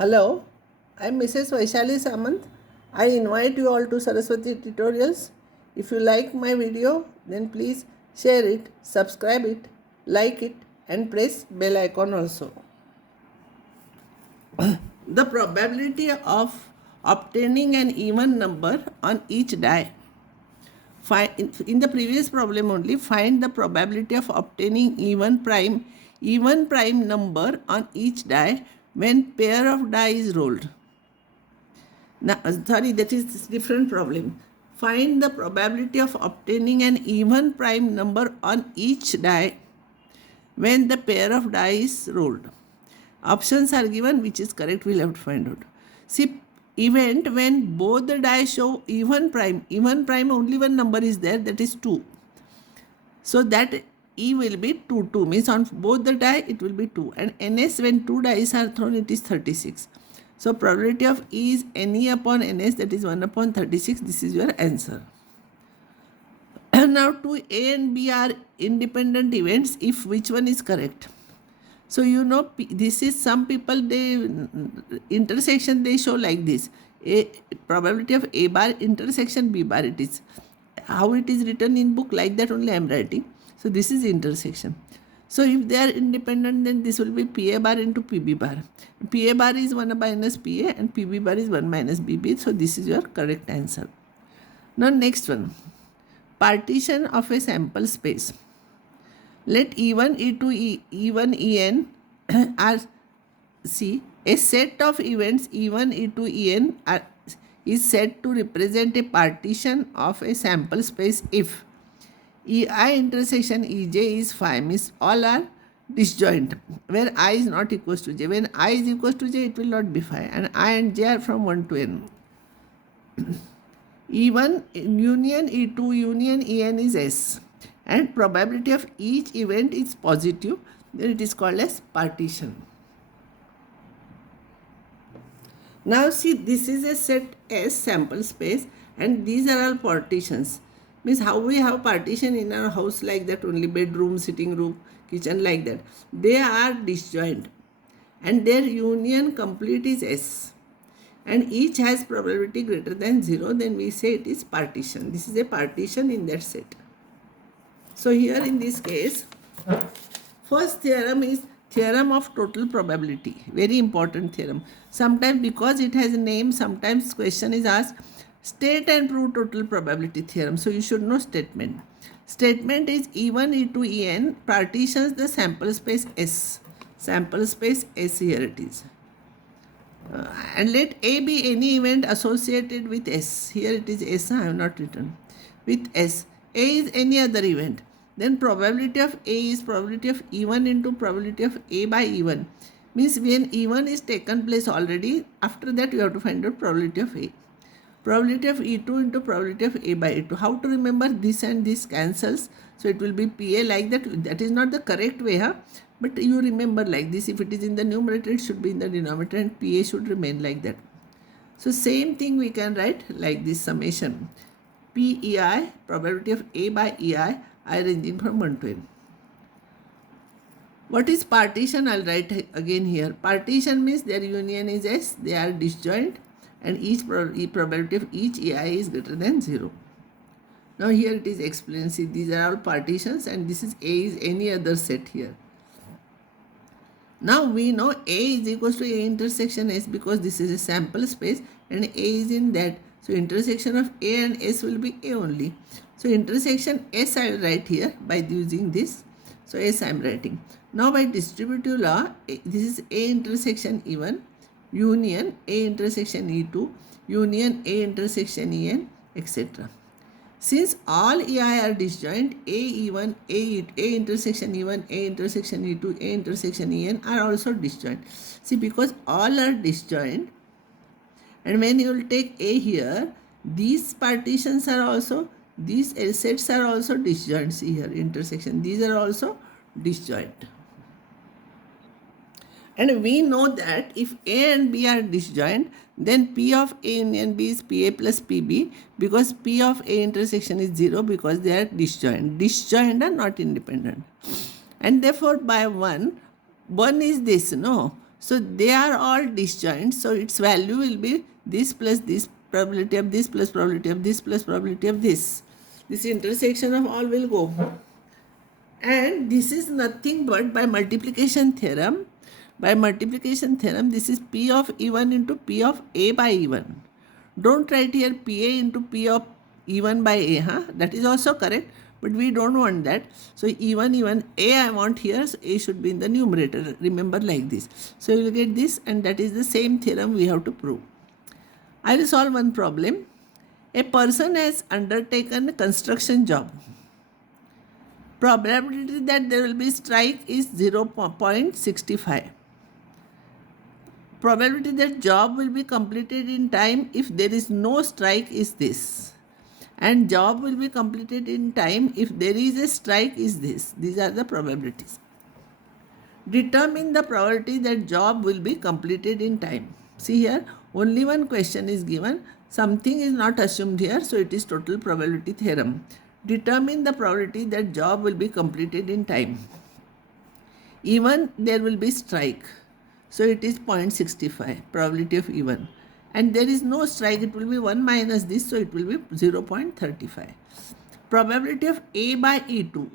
Hello, I am Mrs. Vaishali Samant. I invite you all to Saraswati Tutorials. If you like my video, then please share it, subscribe it, like it, and press bell icon also. The probability of obtaining an even number on each die. In the previous problem only, find the probability of obtaining even prime number on each die when pair of die is rolled. Now, sorry, that is different problem. Find the probability of obtaining an even prime number on each die when the pair of die is rolled. Options are given, which is correct, we'll have to find out. See, event when both the die show even prime only one number is there, that is 2. So that E will be 2 means on both the die it will be 2, and NS when 2 dice are thrown it is 36. So probability of E is NE upon NS, that is 1 upon 36. This is your answer. Now 2 A and B are independent events if which one is correct. So you know this is some people they intersection they show like this. A probability of A bar intersection B bar, it is. How it is written in book, like that only I am writing. So this is intersection. So if they are independent, then this will be PA bar into PB bar. PA bar is 1 minus PA and PB bar is 1 minus BB. So this is your correct answer. Now next one. Partition of a sample space. Let E1, E2, E1, En are, see, a set of events E1, E2, En is said to represent a partition of a sample space if EI intersection EJ is phi, means all are disjoint, where I is not equals to J. When I is equals to J, it will not be phi, and I and J are from 1 to N. E1 union E2 union En is S, and probability of each event is positive, then it is called as partition. Now see, this is a set S sample space and these are all partitions. Means how we have partition in our house like that only, bedroom, sitting room, kitchen, like that. They are disjoint and their union complete is S, and each has probability greater than 0, then we say it is partition. This is a partition in that set. So here in this case, first theorem is theorem of total probability. Very important theorem. Sometimes because it has a name, sometimes question is asked, state and prove total probability theorem. So you should know statement. Statement is E1, E2, En partitions the sample space S. Sample space S, here it is. And let A be any event associated with S. Here it is S, I have not written. With S. A is any other event. Then probability of A is probability of E1 into probability of A by E1. Means when E1 is taken place already, after that you have to find out probability of A. Probability of E2 into probability of A by E2. How to remember this and this cancels? So it will be PA like that. That is not the correct way, huh? But you remember like this. If it is in the numerator, it should be in the denominator and PA should remain like that. So same thing we can write like this summation. PEI, probability of A by EI, I ranging from 1 to N. What is partition? I'll write again here. Partition means their union is S, they are disjoint, and each probability of each EI is greater than 0. Now here it is explained. See, these are all partitions and this is A is any other set here. Now we know A is equals to A intersection S because this is a sample space and A is in that. So intersection of A and S will be A only. So intersection S I will write here by using this. So S I am writing. Now by distributive law, this is A intersection E1, union A intersection E2, union A intersection En, etc. Since all EI are disjoint, A E1, A intersection E1, A intersection E2, A intersection En are also disjoint. See, because all are disjoint, and when you will take A here, these partitions are also, these sets are also disjoint. See here, intersection, these are also disjoint. And we know that if A and B are disjoint, then P of A union B is PA plus PB, because P of A intersection is 0 because they are disjoint. Disjoint are not independent. And therefore by 1 is this, no? So they are all disjoint. So its value will be this plus this, probability of this plus probability of this plus probability of this. This intersection of all will go. And this is nothing but by multiplication theorem. By multiplication theorem, this is P of E1 into P of A by E1. Don't write here PA into P of E1 by A. That is also correct, but we don't want that. So E1 A I want here, so A should be in the numerator. Remember like this. So you will get this, and that is the same theorem we have to prove. I will solve one problem. A person has undertaken a construction job. Probability that there will be strike is 0.65. Probability that job will be completed in time if there is no strike is this. And job will be completed in time if there is a strike is this. These are the probabilities. Determine the probability that job will be completed in time. See here, only one question is given. Something is not assumed here, so it is total probability theorem. Determine the probability that job will be completed in time. Even there will be strike. So it is 0.65 probability of even. And there is no strike, it will be 1 minus this, so it will be 0.35. Probability of A by E2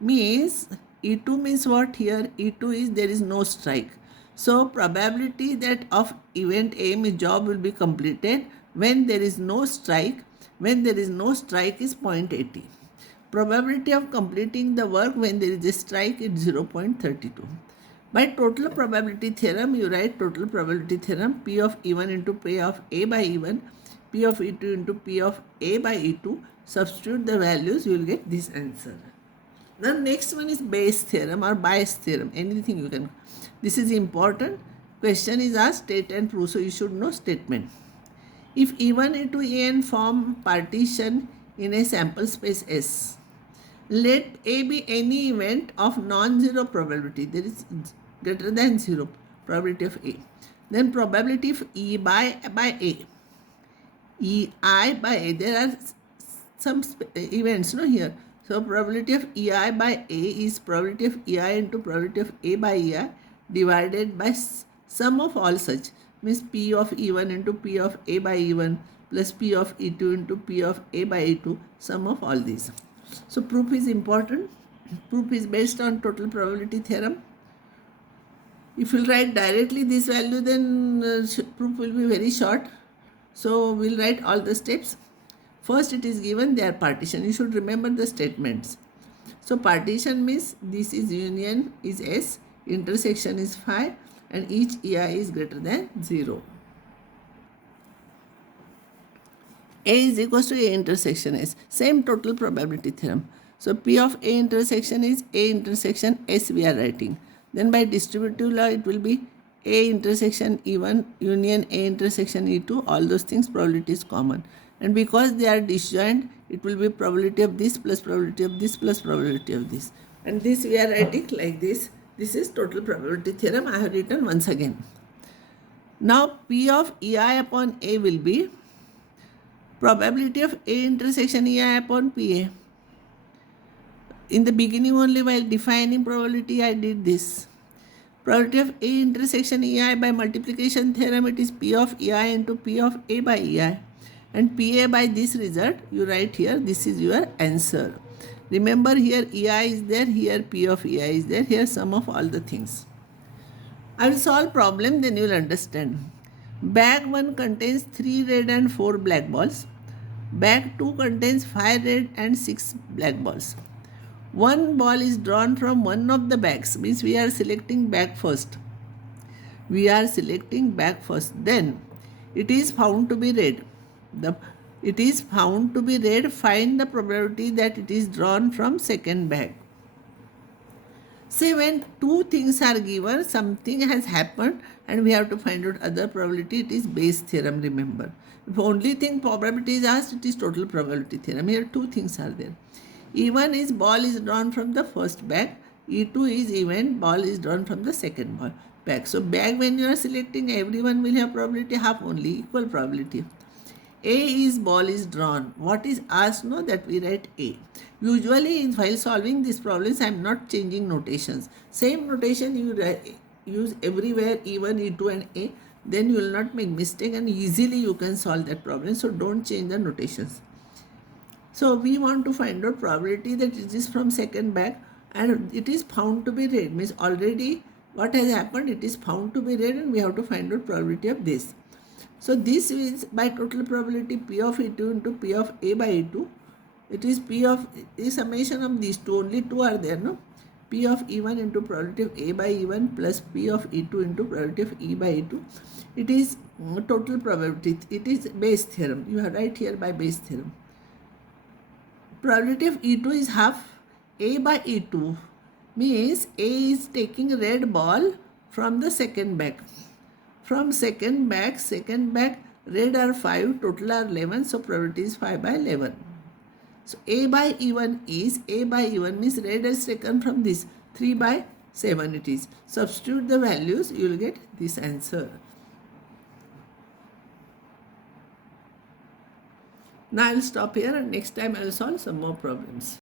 means, E2 means what here? E2 is there is no strike. So probability that of event A means job will be completed when there is no strike. When there is no strike is 0.80. Probability of completing the work when there is a strike is 0.32. By total probability theorem, you write total probability theorem P of E1 into P of A by E1, P of E2 into P of A by E2. Substitute the values, you will get this answer. The next one is Bayes theorem or Bayes theorem. Anything you can. This is important. Question is asked, state and prove. So you should know statement. If E1 into En form partition in a sample space S, let A be any event of non-zero probability. There is greater than 0 probability of A. Then probability of E by A. EI by A. There are some events here. So probability of EI by A is probability of EI into probability of A by EI divided by sum of all such. Means P of E1 into P of A by E1 plus P of E2 into P of A by E2, sum of all these. So proof is important. Proof is based on total probability theorem. If you write directly this value, then proof will be very short. So we'll write all the steps. First it is given they are partition. You should remember the statements. So partition means this is union is S, intersection is phi, and each EI is greater than 0. A is equals to A intersection S. Same total probability theorem. So P of A intersection is A intersection S we are writing. Then by distributive law it will be A intersection E1 union A intersection E2. All those things probability is common. And because they are disjoint, it will be probability of this plus probability of this plus probability of this. And this we are writing like this. This is total probability theorem. I have written once again. Now P of EI upon A will be probability of A intersection EI upon PA. In the beginning only while defining probability I did this. Probability of A intersection EI by multiplication theorem, it is P of EI into P of A by EI. And PA by this result you write here, this is your answer. Remember here EI is there, here P of EI is there, here sum of all the things. I will solve problem, then you will understand. Bag 1 contains 3 red and 4 black balls. Bag 2 contains 5 red and 6 black balls. One ball is drawn from one of the bags, means we are selecting bag first. Then it is found to be red. It is found to be red. Find the probability that it is drawn from second bag. Say when two things are given, something has happened and we have to find out other probability, it is Bayes theorem, remember. If only thing probability is asked, it is total probability theorem. Here two things are there. E1 is ball is drawn from the first bag. E2 is event, ball is drawn from the second bag. So bag when you are selecting, everyone will have probability half only, equal probability. A is ball is drawn. What is asked? No, that we write A. Usually while solving these problems, I am not changing notations. Same notation you use everywhere E1, E2 and A, then you will not make mistake and easily you can solve that problem. So don't change the notations. So we want to find out probability that it is from second back and it is found to be red. Means already what has happened, it is found to be red and we have to find out probability of this. So this is by total probability P of E2 into P of A by E2. It is P of the summation of these two, only two are there, no? P of E1 into probability of A by E1 plus P of E2 into probability of E by E2. It is total probability. It is Bayes theorem. You are right here by Bayes theorem. Probability of E2 is half A by E2. Means A is taking red ball from the second back. From second back, red are 5, total are 11. So probability is 5 by 11. So A by E1 is, A by E1 means red is taken from this, 3 by 7 it is. Substitute the values, you will get this answer. Now I will stop here and next time I will solve some more problems.